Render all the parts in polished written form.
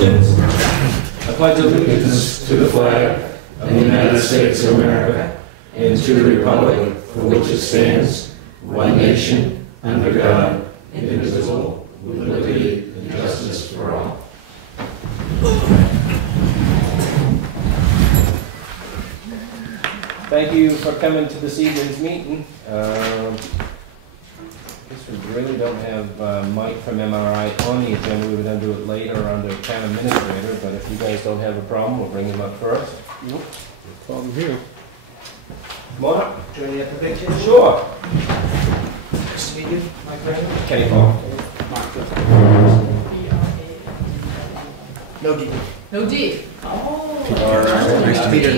allegiance. I pledge allegiance to the flag of the United States of America and to the republic for which it stands, one nation, under God, indivisible, with liberty and justice for all. Thank you for coming to this evening's meeting. I guess we really don't have Mike from MRI on the agenda. We were going to do it later under town administrator, but if you guys don't have a problem, we'll bring him up first. Nope, no problem here. Come on up. Join me at the picture? Sure. Nice to meet you, my friend. Kenny Paul. No D. No D. Oh. Nice to meet you.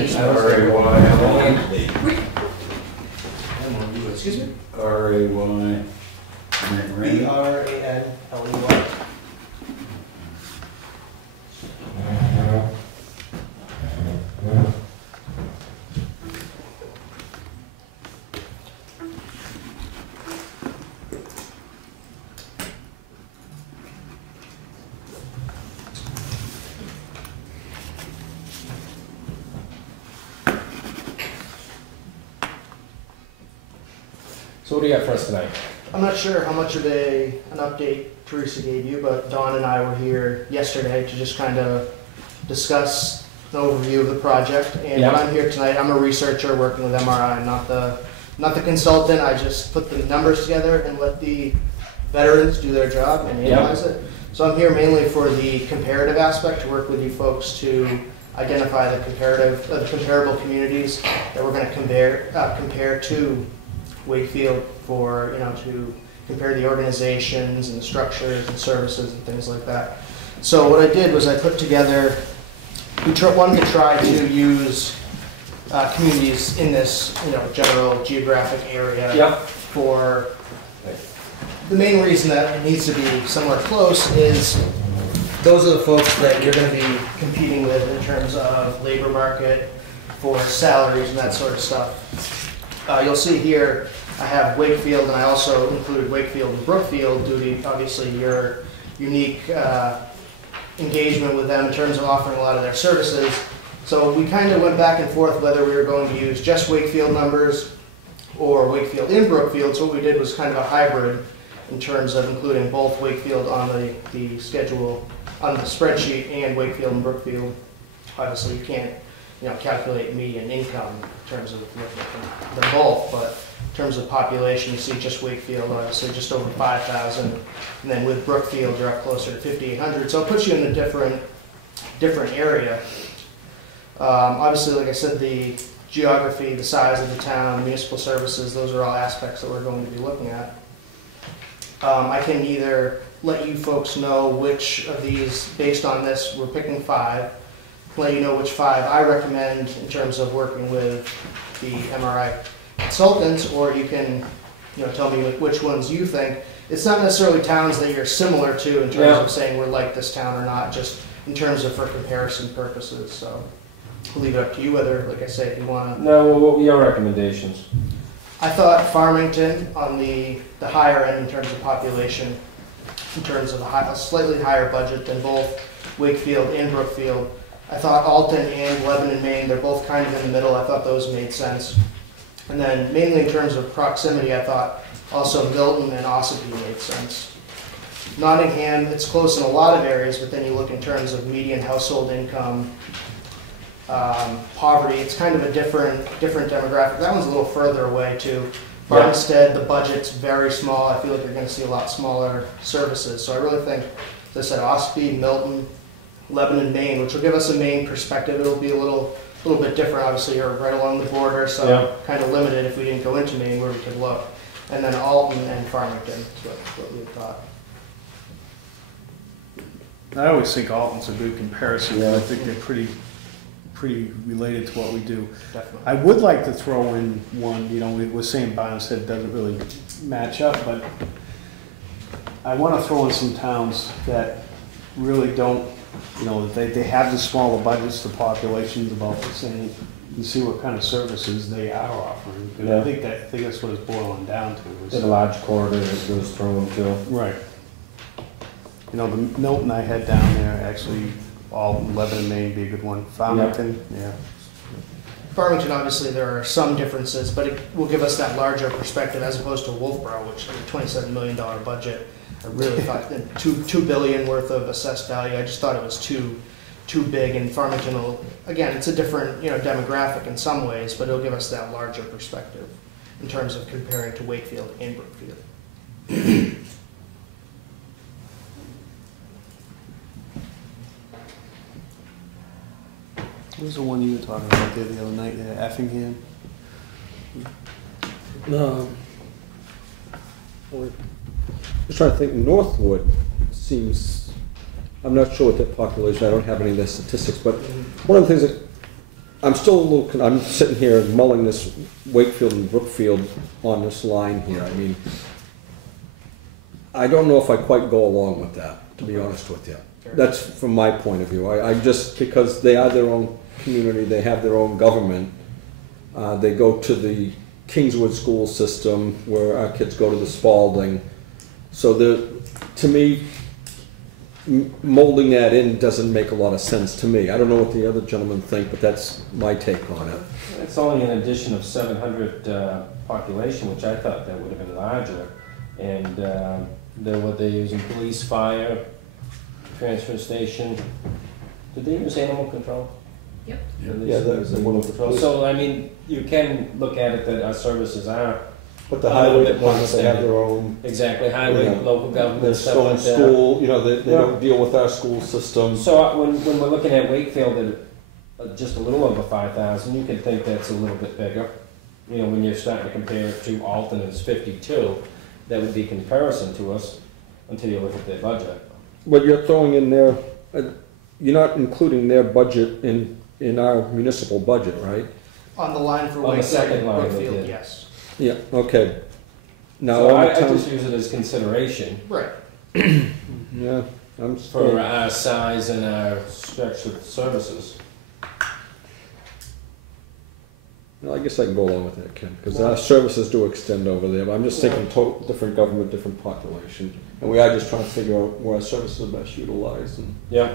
Excuse me? R-A-Y. B-R-A-N-L-E-Y. So what do you got for us tonight? I'm not sure how much of an update Teresa gave you, but Dawn and I were here yesterday to just kind of discuss an overview of the project. And Yeah. when I'm here tonight, I'm a researcher working with MRI. I'm not the consultant. I just put the numbers together and let the veterans do their job and analyze it. So I'm here mainly for the comparative aspect, to work with you folks to identify the comparable communities that we're going to compare to Wakefield, for, to compare the organizations and the structures and services and things like that. So what I did was I put together, we wanted to try to use communities in this, general geographic area for, the main reason that it needs to be somewhere close is those are the folks that you're going to be competing with in terms of labor market, for salaries and that sort of stuff. You'll see here I have Wakefield, and I also included Wakefield and Brookfield due to obviously your unique engagement with them in terms of offering a lot of their services. So we kind of went back and forth whether we were going to use just Wakefield numbers or Wakefield and Brookfield. So what we did was kind of a hybrid in terms of including both Wakefield on the schedule, on the spreadsheet, and Wakefield and Brookfield. Obviously you can't calculate median income in terms of looking at them both, but in terms of population, you see just Wakefield, obviously just over 5,000, and then with Brookfield, you're up closer to 5,800. So it puts you in a different area. Obviously, like I said, the geography, the size of the town, municipal services, those are all aspects that we're going to be looking at. I can either let you folks know which of these, based on this, we're picking 5, let you know which 5 I recommend in terms of working with the MRI consultants, or you can tell me which ones you think. It's not necessarily towns that you're similar to in terms of saying we're like this town or not, just in terms of for comparison purposes. So I'll leave it up to you whether, like I say, if you want to. No, well, what were your recommendations? I thought Farmington on the higher end in terms of population, in terms of a slightly higher budget than both Wakefield and Brookfield. I thought Alton and Lebanon, Maine, they're both kind of in the middle. I thought those made sense. And then mainly in terms of proximity, I thought also Milton and Ossipee made sense. Nottingham, it's close in a lot of areas, but then you look in terms of median household income, poverty, it's kind of a different demographic. That one's a little further away too. Farmstead, the budget's very small. I feel like you're going to see a lot smaller services. So I really think, as I said, Ossipee, Milton, Lebanon, Maine, which will give us a Maine perspective. It'll be a little bit different. Obviously, you're right along the border, so kind of limited if we didn't go into Maine where we could look. And then Alton and Farmington is what we thought. I always think Alton's a good comparison. I think they're pretty related to what we do. Definitely. I would like to throw in one, we were saying Barnstead doesn't really match up, but I want to throw in some towns that really don't, they have the smaller budgets, the population's about the same, and see what kind of services they are offering. And I think that's what it's boiling down to. There's a large corridor that goes through them too. Right. The Milton I had down there actually all Lebanon, Maine be a good one. Farmington, yeah. Farmington, obviously, there are some differences, but it will give us that larger perspective as opposed to Wolfboro, which has a $27 million budget. I really thought that $2 billion worth of assessed value. I just thought it was too big. And Farmington will, again, it's a different demographic in some ways, but it'll give us that larger perspective in terms of comparing to Wakefield and Brookfield. What was the one you were talking about there the other night? Effingham. Just trying to think, Northwood seems, I'm not sure what that population, I don't have any of the statistics, but one of the things that, I'm still a little, I'm sitting here mulling this Wakefield and Brookfield on this line here. I mean, I don't know if I quite go along with that, to be honest with you. That's from my point of view. I just, because they are their own community, they have their own government, they go to the Kingswood school system where our kids go to the Spalding. So to me, molding that in doesn't make a lot of sense to me. I don't know what the other gentlemen think, but that's my take on it. It's only an addition of 700 population, which I thought that would have been larger. And what they're using, police, fire, transfer station. Did they use animal control? Yep. Yeah, that's animal control. So, I mean, you can look at it that our services are. But the highway departments, they have their own. Exactly, highway, local government, Their stuff like that. school, they don't deal with our school system. So when we're looking at Wakefield at just a little over 5,000, you could think that's a little bit bigger. When you're starting to compare it to Alton is 52, that would be comparison to us until you look at their budget. But you're throwing in there, you're not including their budget in our municipal budget, right? On the line for On the Wakefield second and line, Brookfield, they did. yes. Yeah, okay. Now, So all I the towns, just use it as consideration Right. yeah, I'm for still, our size and our structured services. well, I guess I can go along with that, Ken, because our services do extend over there, but I'm just thinking total, different government, different population. And we are just trying to figure out where our services are best utilized. And Yeah.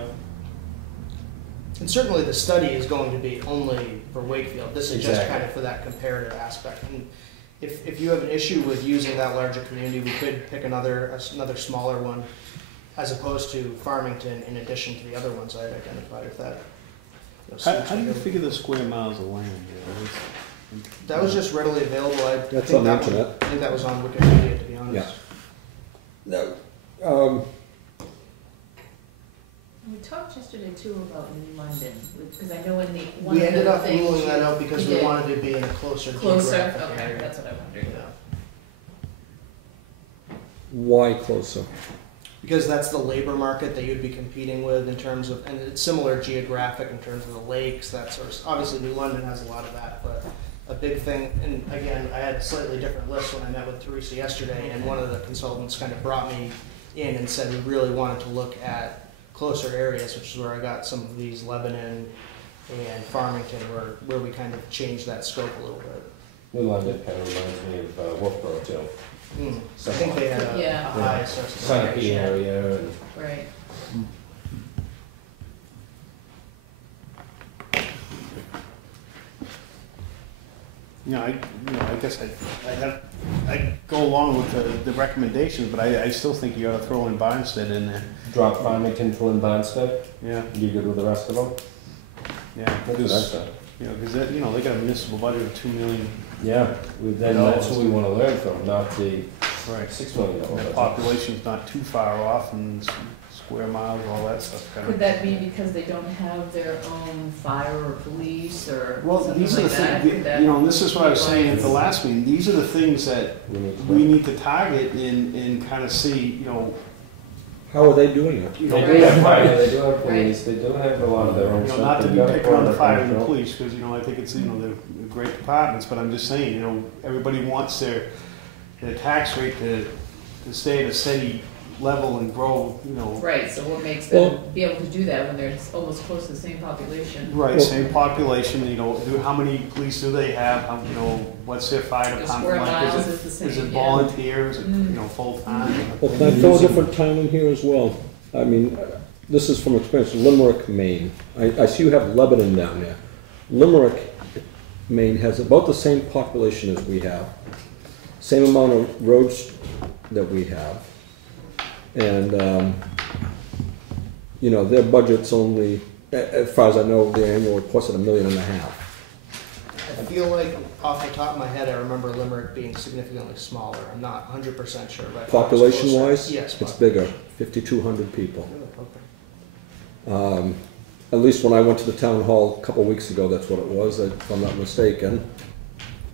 And certainly the study is going to be only for Wakefield. This is just Exactly. kind of for that comparative aspect. And if you have an issue with using that larger community, we could pick another smaller one as opposed to Farmington in addition to the other ones I had identified. If that. How do you figure the square miles of land? That was just readily available. I That's think on the that one- internet. I think that was on Wikipedia, to be honest. Yeah. No, We talked yesterday too about New London, because I know in the, one We of ended the up things ruling that you- out because you we did. wanted to be in a closer Closer, geographic okay, area. that's what I wondered. Yeah. why closer? Because that's the labor market that you'd be competing with in terms of, and it's similar geographic in terms of the lakes, that sort of, obviously New London has a lot of that, but a big thing, and again, I had a slightly different list when I met with Teresa yesterday, and one of the consultants kind of brought me in and said we really wanted to look at closer areas, which is where I got some of these Lebanon and Farmington, where we kind of changed that scope a little bit. New London kind of reminds me of Wolfboro too. I think they had a Yeah. high assessment. Sunapee area and Right. I guess I go along with the recommendations, but I still think you ought to throw in Barnstead in there. drop Farmington, Flynn, and Barnstead. Yeah, You good with the rest of them? yeah, That's what I because, said. because they got a municipal budget of $2 million. Yeah, then that's who we want to learn from, not the Right. $6 million And the budget. population's not too far off, and square miles, all that stuff kind Could of. that be because they don't have their own fire or police or Well, something these are the like that? things, Could that and this is what I was saying at the be last meeting, these are the things that We need to- we need to target and kind of see, How are they doing it? They do have fire, they do have police, they do have a lot of their own stuff. not to They've be got picking on the border fire and the control. police, because, I think it's, they're great departments, but I'm just saying, everybody wants their tax rate to stay at a steady level and grow, Right, so what makes Well- them be able to do that when they're almost close to the same population? Right, Well- same population, how many police do they have, what's their fire The department square like? miles is the same, Is it yeah. volunteer, is it, Mm. full-time? Well, can I throw a different town in here as well? I mean, this is from experience, Limerick, Maine. I see you have Lebanon down there. Limerick, Maine has about the same population as we have, same amount of roads that we have. And, you know, their budget's only, as far as I know, their annual report's at $1.5 million. I feel like off the top of my head, I remember Limerick being significantly smaller. I'm not 100% sure, but Population-wise, yes, it's bigger, 5,200 people. Okay. At least when I went to the town hall a couple of weeks ago, that's what it was, if I'm not mistaken.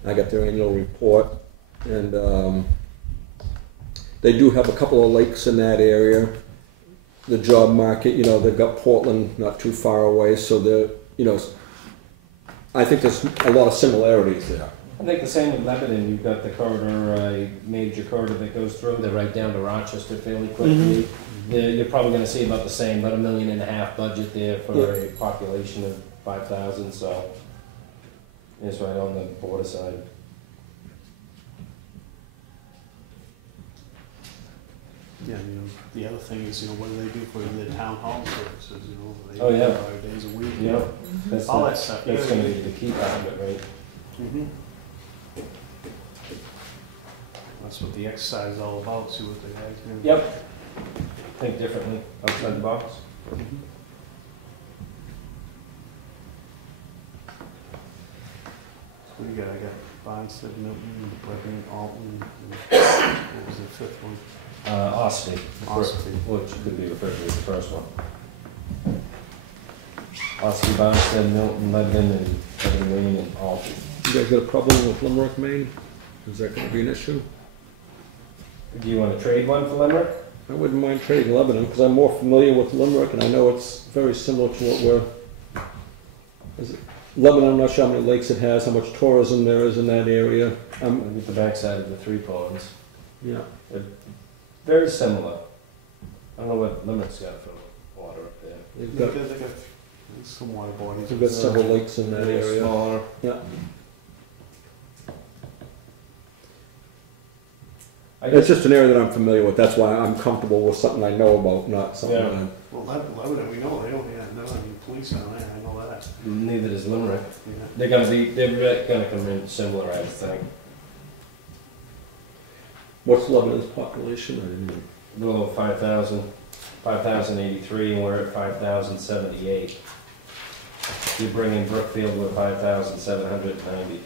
I got their annual report, and they do have a couple of lakes in that area. The job market, you know, they've got Portland not too far away, so they're, you know, I think there's a lot of similarities there. I think the same with Lebanon. You've got the corridor, a major corridor that goes through. They're right down to Rochester fairly quickly. You're probably going to see about the same, about $1.5 million budget there for a population of 5,000. So it's right on the border side. Yeah, you know, the other thing is, you know, what do they do for the town hall services, you know? They Oh, yeah. do 5 days a week. Yeah, that's All the- that stuff. That's going to be the key part of it, right? Mhm. That's what the exercise is all about, see what the guys do. Yep. Think differently, outside the box. What do you got? I got Barnstead, Milton, Lebanon, Alton, and what was the fifth one? Ospey. Ospey. Which could be referred to as the first one. Ospey, Barnstead, Milton, Lebanon, and Lebanon, Wayne, and Alton. You guys got a problem with Limerick, Maine? Is that gonna be an issue? Do you want to trade one for Limerick? I wouldn't mind trading Lebanon, because I'm more familiar with Limerick, and I know it's very similar to what we're... Lebanon, I'm not sure how many lakes it has, how much tourism there is in that area. With the backside of the 3 ponds. Yeah. Very similar. I don't know what Limerick's got for water up there. They've They got, got some water bodies. they've got several lakes in that area. Smaller. Yeah. I It's guess, just an area that I'm familiar with, that's why I'm comfortable with something I know about, not something Yeah. I... Well, Lebanon, we know they don't have none of the police down there, I know that. neither does Limerick. Yeah. They're gonna come in similar, I think. What's Lebanon's population? I didn't even... A little over 5,000, 5,083, and we're at 5,078. You bring in Brookfield with 5,790.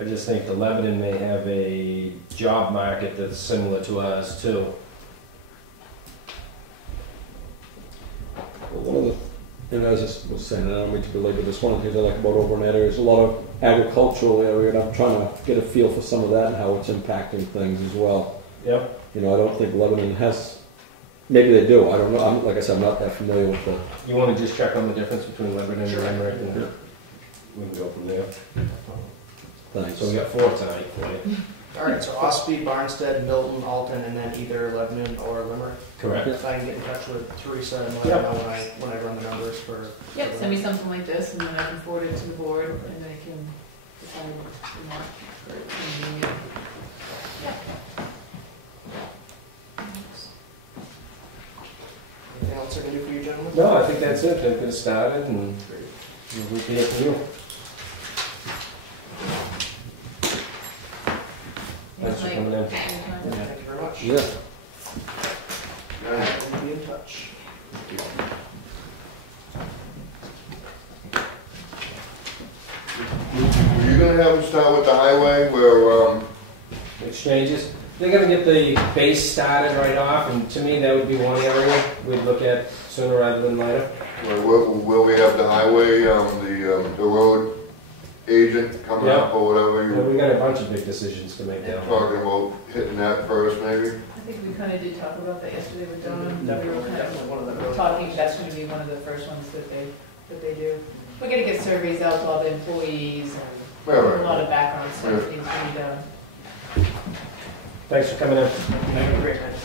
I just think the Lebanon may have a job market that's similar to ours too. Well, one of the, and as I was saying, I don't mean to belabor this, one of the things I like about over in that area is a lot of agricultural area, and I'm trying to get a feel for some of that and how it's impacting things as well. Yep. You know, I don't think Lebanon has, maybe they do, I don't know, like I said, I'm not that familiar with the... You want to just check on the difference between Lebanon Sure. and Limerick, and Yeah. we can go from there. Thanks. So we got 4 tonight for you. All right, so Ospey, Barnstead, Milton, Alton, and then either Lebanon or Limerick. Correct. If I can get in touch with Teresa and let her know when I run the numbers for. Yep, send me something like this, and then I can forward it to the board, and they can decide what you want for convenient. Anything else I can do for you, gentlemen? No, I think that's it. They've got started, and we'll be here for you. Thanks for coming in. Thank you very much. Yeah. All right, we'll be in touch. Were you gonna have them start with the highway where, Exchanges. They're gonna get the base started right off, and to me, that would be one area we'd look at sooner rather than later. will we have the highway, the road agent coming up or whatever Well, you're we got a bunch of big decisions to make down there. talking about, hitting that first maybe? I think we kind of did talk about that yesterday with Donna. Definitely, We were kind definitely one of the of road talking, projects. that's gonna be one of the first ones that they do. We're gonna get surveys out to all the employees, and Yeah, right. a lot of background stuff needs to be done. Thanks for coming in. Have a great night.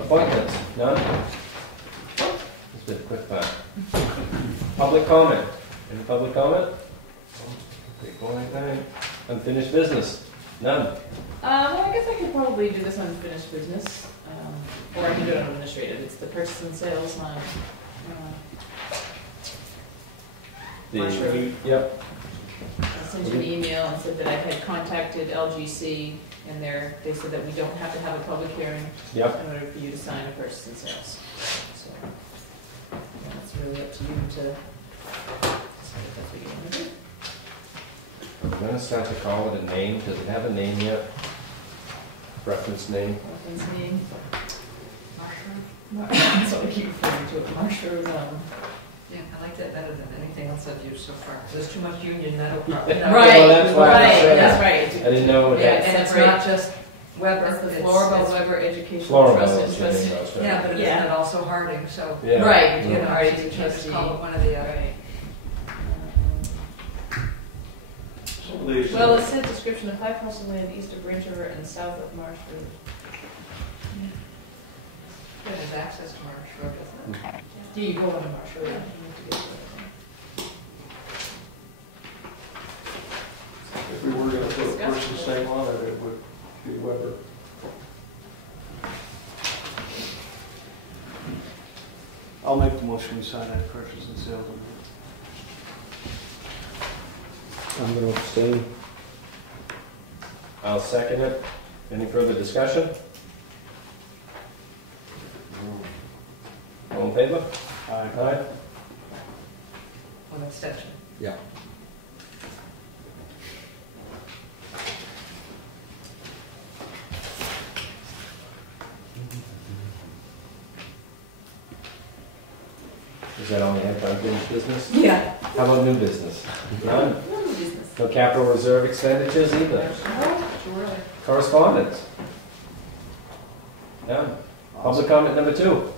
Appointments, none? It's been a quick time. Public comment. Any public comment? Great point, right? Unfinished business. None. Well, I guess I could probably do this on unfinished business, or I can do it on administrative. It's the purchase and sales line. Yep. I sent you an email and said that I had contacted LGC, and they said that we don't have to have a public hearing Yep. in order for you to sign a purchase and sales. So, yeah, it's really up to you to decide if that's what you want to do. I'm gonna start to call it a name. Does it have a name yet? Reference name? Reference name? That's what I keep referring to it, Marshall. Yeah, I like that better than anything else I've used so far. There's too much union metal. Right, Well, that's why I right, said that's that. right. I didn't know Yeah, that. and it's Separate. not just Weber. That's the it's- Floribel it's- Weber Educational Floribel Trust is and the Trust. name, that's right. Yeah, but isn't Yeah. it also Harding, so, Yeah. Right, you know, RD you can't just trustee. call it one of the other. Right. So they- Well, it said description of 5 parcels of land east of Branch River and south of Marsh Road. It has access to Marsh Road, doesn't it? Yeah, you go on Marsh Road. You need to get to it. If we were gonna put a person's name on it, it would be Weber. I'll make the motion we sign that purchase and sale. I'm gonna abstain. I'll second it. Any further discussion? All in favor? Aye. Aye. One exception. Yeah. Is that all we have for unfinished business? Yeah. How about new business? None? No business. No capital reserve expenditures either? Sure. Correspondence? None. Public comment number 2.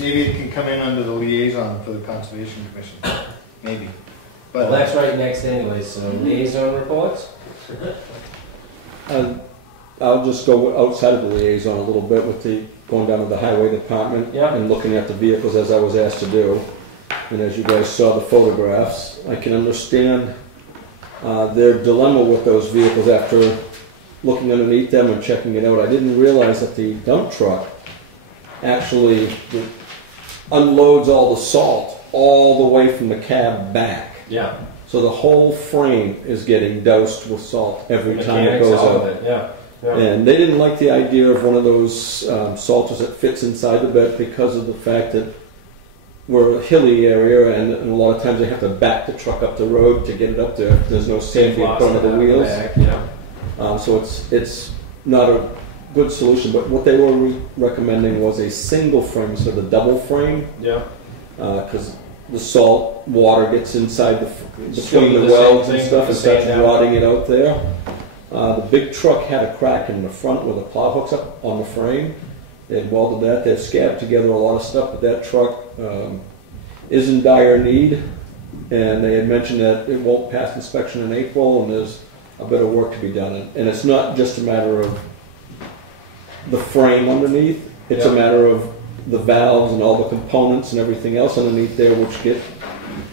Maybe it can come in under the liaison for the Conservation Commission, maybe. Well, But that's right next anyway, so liaison reports? I'll just go outside of the liaison a little bit with the, going down to the highway department Yeah. and looking at the vehicles as I was asked to do. And as you guys saw the photographs, I can understand their dilemma with those vehicles after looking underneath them and checking it out. I didn't realize that the dump truck actually unloads all the salt all the way from the cab back. Yeah. So the whole frame is getting doused with salt every time it Mechanics, goes all of out. it, yeah. Yeah. And they didn't like the idea of one of those salters that fits inside the bed because of the fact that we're a hilly area and a lot of times they have to back the truck up the road to get it up there. There's no safety in front of the wheels. Yeah. So it's not a good solution, but what they were recommending was a single frame instead of the double frame, Yeah. because the salt water gets inside Still between do the the same welds and thing, stuff and the same starts down. rotting it out there. The big truck had a crack in the front where the plow hooks up on the frame. They had welded that. They've scabbed together a lot of stuff, but that truck is in dire need. And they had mentioned that it won't pass inspection in April, and there's a bit of work to be done. And it's not just a matter of the frame underneath. It's a Yeah. matter of the valves and all the components and everything else underneath there, which get.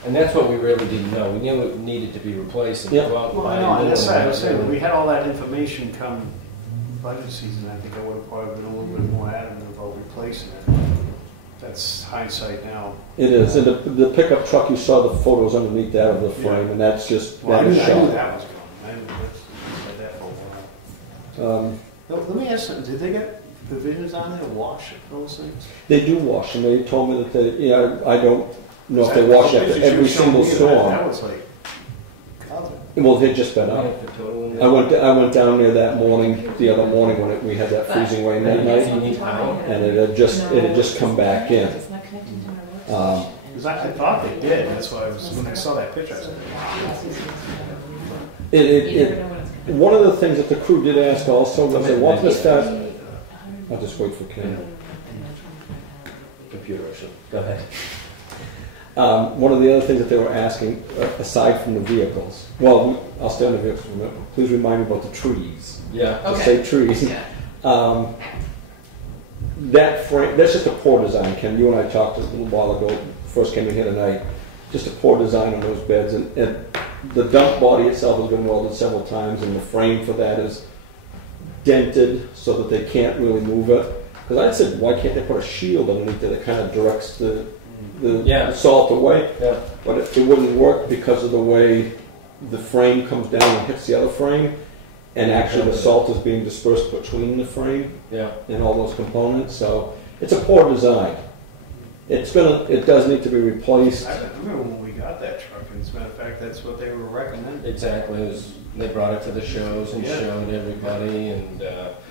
And that's what we really didn't know. We knew it needed to be replaced. And Yeah. go out and Well, buy I a know, new and that's one. what I was saying, we had all that information come budget season, I think I would have probably been a little bit more adamant about replacing it. That's hindsight now. It is, and the pickup truck, you saw the photos underneath that of the frame, and that's just, Well, I that knew is that was shot. going, I knew had that for a while. Let me ask something, did they get provisions on there to wash those things? They do wash, and they told me that they, I don't know if they That- wash that after picture every you showed single me, storm. That was like, covered. Well, they'd just been Yeah, up. for total- I went down there that morning, the other morning when we had that freezing rain that night, You need power? and it had just come back in. It's not connected to my work station. Because I thought they did, that's why I was, when I saw that picture, I said, You never It, know when it's gonna happen. one of the things that the crew did ask also was they wanted to start, I'll just wait for Ken. Computer issue. Go ahead. One of the other things that they were asking, aside from the vehicles, well, I'll stay on the vehicles for a minute. Please remind me about the trees. Yeah. Just Okay. say trees. Yeah. That frame, that's just a poor design, Ken. You and I talked a little while ago, first came in here tonight. just a poor design on those beds, and the dump body itself has been welded several times, and the frame for that is dented so that they can't really move it. Because I said, why can't they put a shield underneath it that kind of directs the salt away? Yeah. But it wouldn't work because of the way the frame comes down and hits the other frame, and actually the salt is being dispersed between the frame and all those components. So it's a poor design. It does need to be replaced. I remember when we got that truck, and as a matter of fact, that's what they were recommending. Exactly. They brought it to the shows and showed everybody, and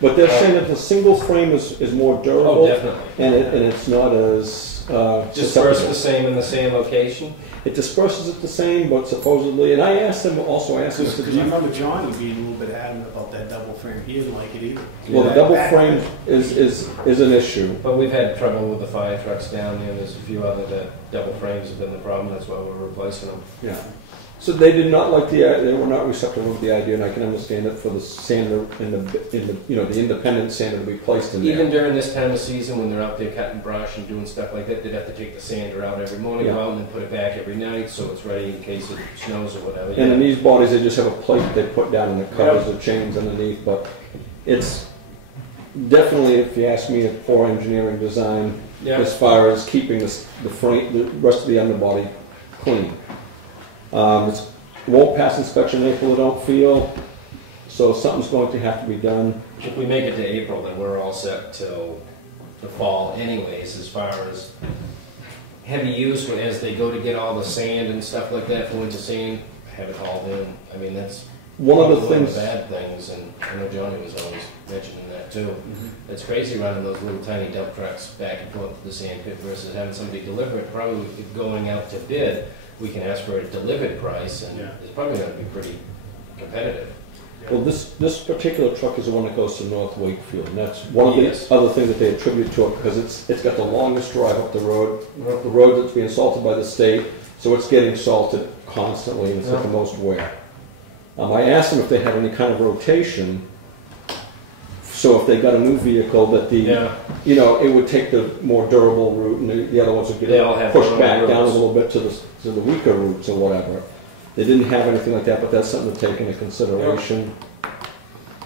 But they're saying that the single frame is more durable. oh, definitely. And it's not as Dispersed susceptible. the same in the same location. It disperses it the same, but supposedly, and I asked them also, Because I remember John being a little bit adamant about that double frame. He didn't like it either. well, the double frame is an issue. But we've had trouble with the fire trucks down there. There's a few other that double frames have been the problem. That's why we're replacing them. Yeah. So they did not like they were not receptive of the idea, and I can understand it for the sander in the independent sander to be placed in there. Even during this time of season when they're out there cutting brush and doing stuff like that, they'd have to take the sander out every morning, go out and then put it back every night so it's ready in case it snows or whatever. And in these bodies, they just have a plate they put down and it covers the chains underneath. But it's definitely, if you ask me, a poor engineering design as far as keeping the frame, the rest of the underbody clean. It won't pass inspection in April, I don't feel, so something's going to have to be done. If we make it to April, then we're all set till the fall anyways, as far as heavy use as they go to get all the sand and stuff like that for winter sand, have it hauled in. I mean, that's One of the things, bad things, and I know Johnny was always mentioning that too. It's crazy running those little tiny dump trucks back and forth to the sand pit versus having somebody deliver it. Probably going out to bid, we can ask for a delivered price, and it's probably going to be pretty competitive. well, this particular truck is the one that goes to North Wakefield, and that's one of the other things that they attribute to it, because it's got the longest drive up the road that's being salted by the state, so it's getting salted constantly, and it's got the most wear. I asked them if they had any kind of rotation, so if they got a new vehicle that it would take the more durable route, and the other ones would get pushed back down a little bit to the weaker routes or whatever. They didn't have anything like that, but that's something to take into consideration.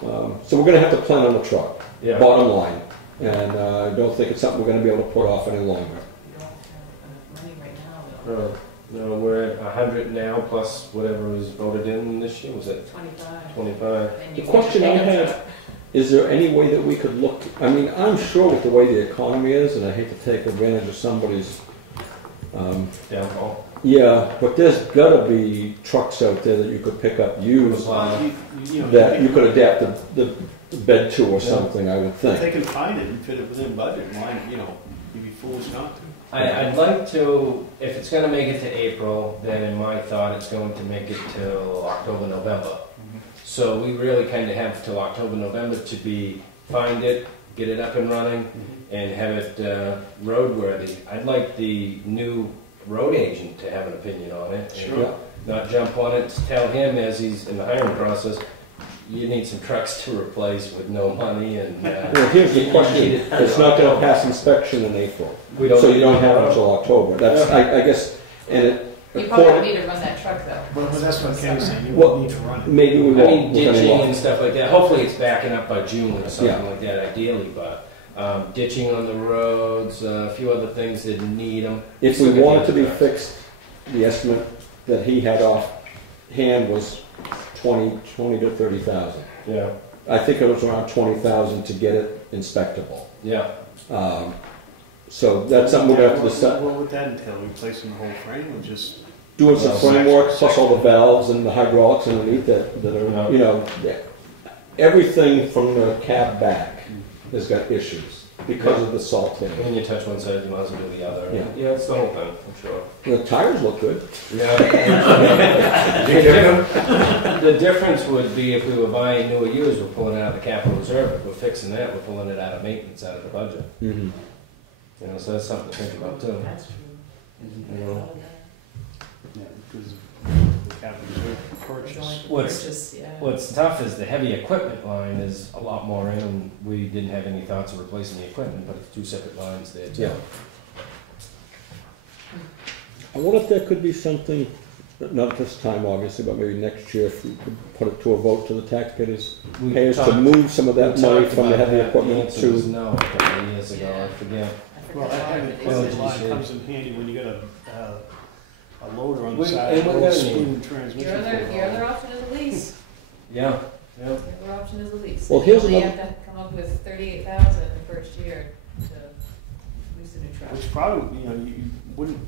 So we're going to have to plan on the truck, bottom line, and I don't think it's something we're going to be able to put off any longer. You don't have money right now, No, we're at 100 now, plus whatever was voted in this year. Was it 25. 25? The question I have, is there any way that we could look, I mean, I'm sure with the way the economy is, and I hate to take advantage of somebody's Downfall. yeah, but there's got to be trucks out there that you could pick up used that you could adapt the bed to or something, I would If they think. can find it and fit it within budget, why, you'd be foolish not to. I'd like to, if it's going to make it to April, then in my thought it's going to make it till October, November. So we really kind of have till October, November to find it, get it up and running, and have it roadworthy. I'd like the new road agent to have an opinion on it. Sure. Not jump on it, tell him as he's in the hiring process, you need some trucks to replace with no money, and Well, here's the question, it's not going to pass inspection in April, we don't. so you don't have it until October. That's, I guess, and it, You probably don't need to run that truck though. But that's what Kenny's saying, you Well, won't need to run it. maybe we I won't. mean, with any ditching luck. and stuff like that. Hopefully it's backing up by June or something like that, ideally, but ditching on the roads, a few other things that need them. If we want it to be fixed, the estimate that he had off hand was 20 to 30,000. Yeah, I think it was around 20,000 to get it inspectable. yeah. So that's something we're going to have to decide. What would that entail, replacing the whole frame or just? Doing some framework, plus all the valves and the hydraulics underneath that are, everything from the cab back has got issues because of the salt thing. When you touch one side, you might as well do the other. Yeah. It's the whole thing, I'm sure. The tires look good. Yeah. The difference would be if we were buying new or used, we're pulling it out of the capital reserve. If we're fixing that, we're pulling it out of maintenance, out of the budget. Mm-hmm. So that's something to think about too. That's true. You know. Yeah, because the capital reserve purchase. What's tough is the heavy equipment line is a lot more in, and we didn't have any thoughts of replacing the equipment, but it's two separate lines there too. Yeah. I wonder if there could be something, not this time obviously, but maybe next year, if we could put it to a vote to the taxpayers, payers to move some of that money from the heavy equipment to. No, a couple of years ago, I forget. I Well, forget that how heavy it is. equipment Well, line you comes in handy when you got a loader on the We- side, and of we're the road, gonna need- spinning transmission. Your other option is a lease. Yeah, yeah. Your other option is a lease. Well, here's You only another- have to come up with 38,000 the first year to lease a new truck. Which probably, you wouldn't,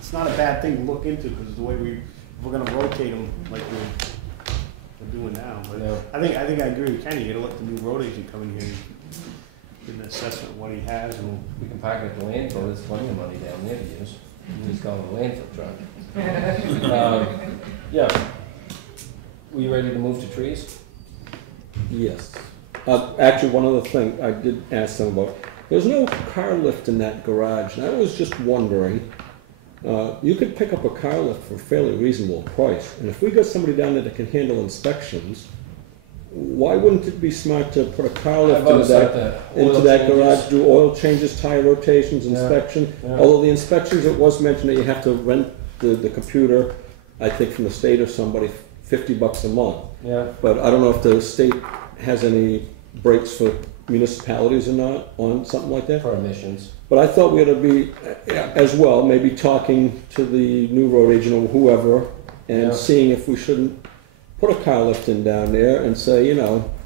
it's not a bad thing to look into, because the way we're gonna rotate them like we're doing now. But Yeah. I think I agree with Kenny, you gotta let the new road agent come in here and get an assessment of what he has, and We can park it at the landfill, there's plenty of money down there to use. Just call it a landfill truck. Yeah. Were you ready to move to trees? Yes. Actually, one other thing I did ask them about, there's no car lift in that garage, and I was just wondering, you could pick up a car lift for a fairly reasonable price, and if we got somebody down there that can handle inspections, why wouldn't it be smart to put a car lift into that garage, do oil changes, tire rotations, inspection? Yeah. Although the inspections, it was mentioned that you have to rent the computer, I think from the state or somebody, $50 a month. Yeah. But I don't know if the state has any breaks for municipalities or not on something like that. For emissions. But I thought we ought to be, as well, maybe talking to the new road agent or whoever and Yeah. seeing if we shouldn't put a car lift in down there and say,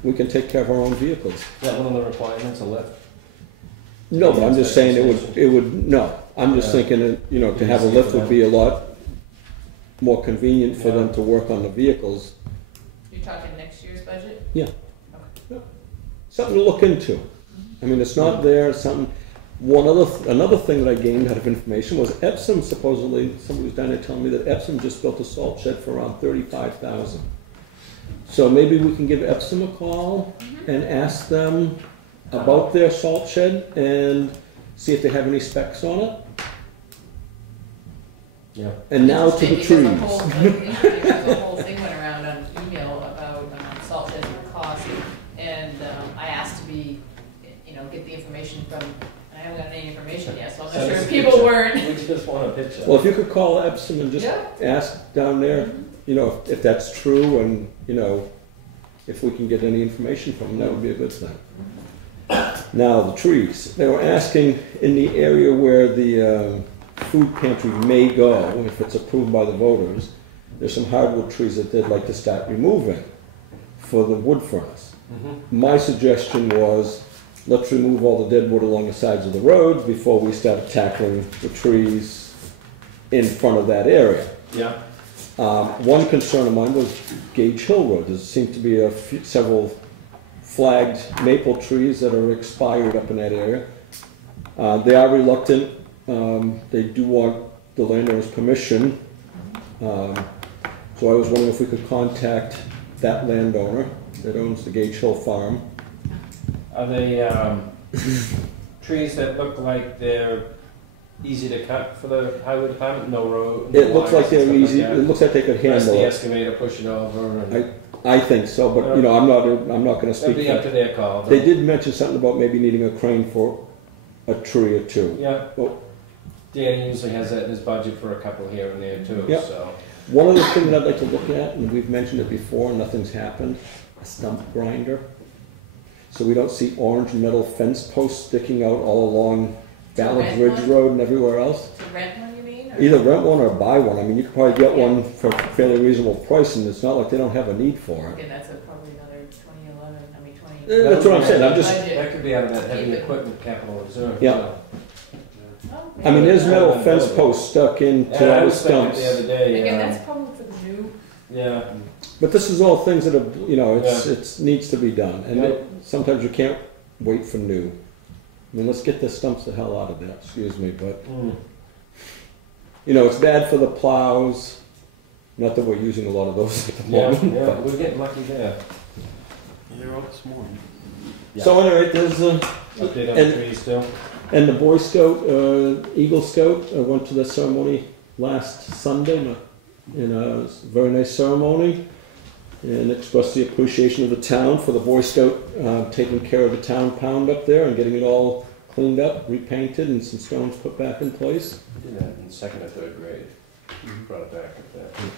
we can take care of our own vehicles. Is that one of the requirements, a lift? No, but I'm just saying no, I'm just Yeah. thinking that, to have a lift would be a lot more convenient for them to work on the vehicles. You're talking next year's budget? Yeah. Something to look into. I mean, it's not there, something, another thing that I gained out of information was Epsom supposedly, somebody was down there telling me that Epsom just built a salt shed for around $35,000. So maybe we can give Epsom a call and ask them about their salt shed and see if they have any specs on it. Yeah. And now to the Because trees. the whole thing went around on email about salt sheds and cost, and I asked to be, get the information from, I haven't gotten any information yet, so I'm not Send sure us if a people picture. weren't. We just want a picture. Well, if you could call Epsom and just Yeah. ask down there, if that's true and, if we can get any information from them, that would be a good thing. Now, the trees. They were asking in the area where the food pantry may go, if it's approved by the voters, there's some hardwood trees that they'd like to start removing for the wood furnace. My suggestion was, let's remove all the dead wood along the sides of the road before we start tackling the trees in front of that area. Yeah. One concern of mine was Gage Hill Road. There seemed to be several flagged maple trees that are expired up in that area. They are reluctant. They do want the landowner's permission. So I was wondering if we could contact that landowner that owns the Gage Hill Farm. Are they trees that look like they're easy to cut for the highway department? No road? It looks like they're lines, easy. stuff It like looks like they could that? Rest handle the it. excavator, push it over. And I think so, but I'm not going to it'll speak. be up to their call. They did mention something about maybe needing a crane for a tree or two. Yeah. Well, Dan usually has that in his budget for a couple here and there too. Yep. So one other thing that I'd like to look at, and we've mentioned it before, and nothing's happened, a stump grinder. So we don't see orange metal fence posts sticking out all along Ballard rent Ridge one? Road and everywhere else. To rent one, you mean? or- Either rent one or buy one. I mean, you could probably get one for a fairly reasonable price, and it's not like they don't have a need for it. Okay, that's probably another 2011, 20. That's what I'm saying. I'm just, Budget. that could be out of that heavy Keep it. equipment capital reserve. Yeah. So. Oh, I mean, there's Yeah. metal fence posts stuck into Yeah, I the was thinking stumps. the other day. Again, that's probably for the new. Yeah. But this is all things that are, it needs to be done, and Yeah. sometimes you can't wait for new. I mean, let's get the stumps the hell out of there, excuse me, but, it's bad for the plows, not that we're using a lot of those at the Yeah, moment. yeah, but- we're getting lucky there. they're out this morning. So anyway, there's Update on And- the trees still. and the Boy Scout, Eagle Scout, went to the ceremony last Sunday, and it was a very nice ceremony, and expressed the appreciation of the town for the Boy Scout taking care of the town pound up there and getting it all cleaned up, repainted, and some stones put back in place. Did that in second or third grade. Brought it back up there.